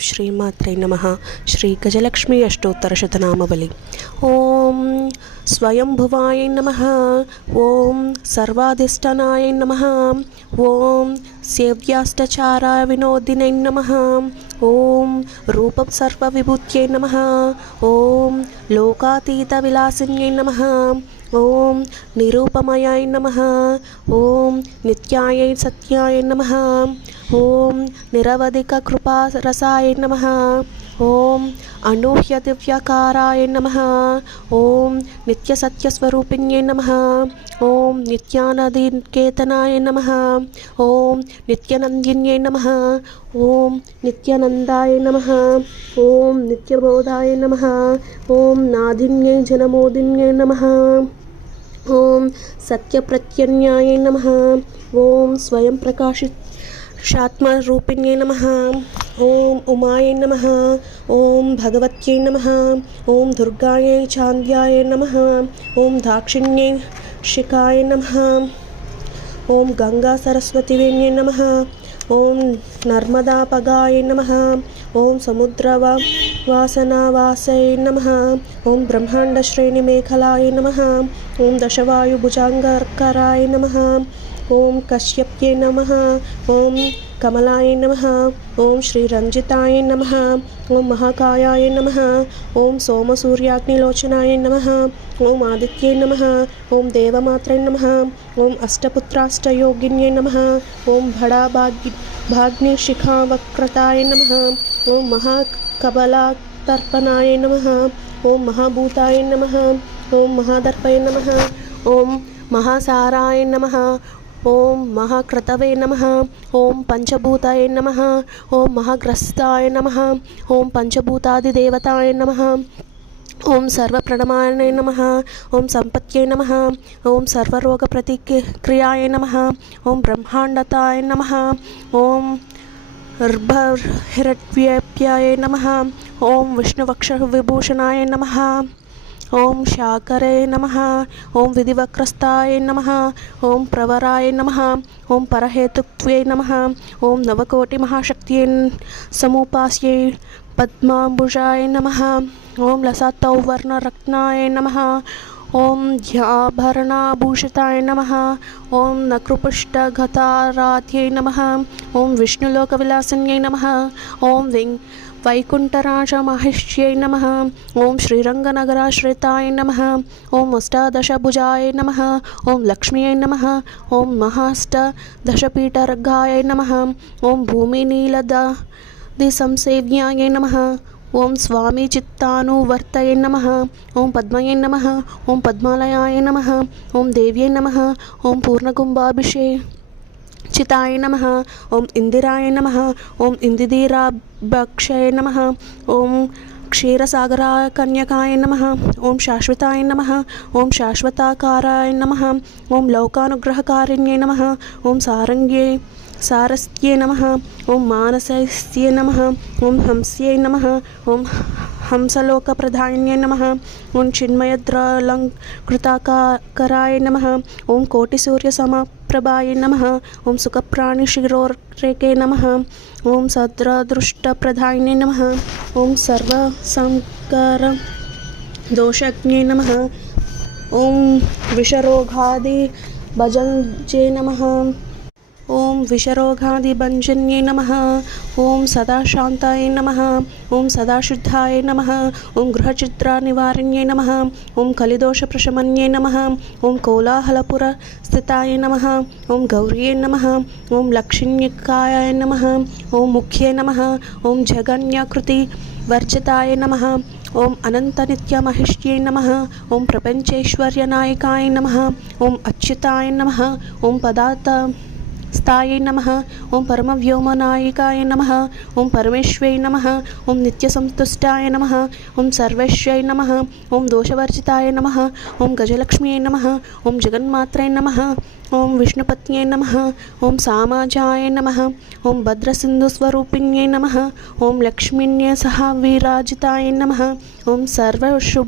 श्रीमात्रे नमः। श्री गजलक्ष्मी अष्टोत्तरशतनामवली। ओं स्वयंभुवाय नमः। ओं सर्वाधिष्ठानाय नमः। ओं सेव्याष्टचाराय विनोदिने नमः। ओं रूपं सर्वविभूत्यै नमः। ओं लोकातीतविलासिन्यै नमः। ओं निरूपमयाय नमः। ओं नित्यायै सत्याय नमः। ओं निरवधिककृपारसाय नमः। ओं अनूह्यदिव्याकाराय नमः। ओं नित्यसत्यस्वरूपिण्यै नमः। ओं नित्यानन्दनिकेतनाय नमः। ओं नित्यानन्दिन्यै नमः। ओं नित्यानन्दाय नमः। ओं नित्यबोधाय नमः। ओं नादिन्यै जनमोदिन्यै नमः। ओं सत्यप्रत्यन्याय नमः। ओं स्वयं प्रकाशात्मरूपिण्यै नमः। ओं उमायै नमः। ओं भगवत्यै नमः। ओं दुर्गायै चान्द्याय नमः। ओं दाक्षिण्यै शिखाय नमः। ओं गंगा सरस्वतीवेण्यै नमः। ओं नर्मदापगाय नमः। ओं समुद्रवासनावासय नमः। ओं ब्रह्माण्डश्रेणिमेखलाय नमः। ओं दशवायुभुजाङ्गकराय नमः। ओं कश्यप्यै नमः। ओं कमलाय नमः। ओं श्रीरञ्जिताय नमः। ओं महाकायाय नमः। ओं सोमसूर्याग्निलोचनाय नमः। ओं आदित्यै नमः। ओं देवमात्रै नमः। ओं अष्टपुत्राष्टयोगिन्यै नमः। ओं भाग्निशिखावक्रताय नमः। ओं महाकबलातर्पणाय नमः। ओं महाभूताय नमः। ओं महादर्पय नमः। ओं महासाराय नमः। ओं महाक्रतवे नमः। ओं पंचभूताय नमः। ओं महाग्रस्ताय नमः। ओं पंचभूतादिदेवताय नमः। ओं सर्वप्रणमाय नमः। ओं संपत्यै नमः। ओं सर्वरोगप्रतिक्रियाय नमः। ओं ब्रह्माण्डताय नमः। ओं हिरण्यव्याप्याय नमः। ओं विष्णुवक्षविभूषणाय नमः। ओं शाकरे नमः। ओं विधिवक्रस्ताय नमः। ओं प्रवराय नमः। ओं परहेतुत्वे नमः। ओं नवकोटिमहाशक्त्यै समुपास्यै पद्माम्बुजाय नमः। ओं लसतौवर्णरत्नाय नमः। ओं ध्याभरणाभूषिताय नमः। ओं नकृपुष्टगताराध्यै नमः। ओं विष्णुलोकविलासिन्यै नमः। ओं वैकुण्ठराजमहिष्यै नमः। ओं श्रीरङ्गनगराश्रिताय नमः। ओं अष्टादशभुजाय नमः। ओं लक्ष्म्यै नमः। ओं महाष्टदशपीठर्घाय नमः। ओं भूमिनीलदिसंसेव्याय नमः। ओं स्वामिचित्तानुवर्तये नमः। ओं पद्मये नमः। ओं पद्मालयाय नमः। ओं देव्यै नमः। ओं पूर्णकुम्भाभिषेचिताय नमः। ओं इंदिराय नमः। ओं इंदिराभक्षये नमः। ओं क्षीरसागरकन्यकाय नमः। ओं शाश्वताय नमः। ओं शाश्वताकाराय नमः। ओं लोकानुग्रहकारिण्यै नमः। ओं सारस्ये नमः। ओं मानसस्ये नमः। ओं हंस्यै नमः। ओं हंसलोकप्रधान्यै नमः। ओं चिन्मयद्रालङ्कृताकाराय नमः। ओं कोटिसूर्यसमप्रभाय नमः। ओं सुखप्राणिशिरोरेके नमः। ओं सद्रदृष्टप्रधान्यै नमः। ओं सर्वसंकरदोषज्ञै नमः। ओं विषरोगादिभञ्जने नमः। ओं विषरोगादिभञ्जन्यै नमः। ओं सदाशान्ताय नमः। ओं सदाशुद्धाय नमः। ओं गृहचित्रनिवारिण्यै नमः। ओं कलिदोषप्रशमन्यै नमः। ओं कोलाहलपुरस्थिताय नमः। ओं गौर्यै नमः। ओं लक्षिण्यकाय नमः। ओं मुख्ये नमः। ओं जगन्याकृतिवर्जिताय नमः। ओं अनन्तनित्यमहिष्यै नमः। ओं प्रपञ्चैश्वर्यनायकाय नमः। ओं अच्युताय नमः। ओं पदार्थस्थायै नमः। ओं परमव्योमनायकाय नमः। ओं परमेश्वरै नमः। ओं नित्यसंतुष्टाय नमः। ओं सर्वेश्वरै नमः। ओं दोषवर्जिताय नमः। ओं गजलक्ष्म्यै नमः। ओं जगन्मात्रे नमः। ओं विष्णुपत्न्यै नमः। ओं सामाजाय नमः। ओं भद्रसिन्धुस्वरूपिण्यै नमः। ओं लक्ष्मीन्यै सह विराजिताय नमः। ओं सर्वशुभ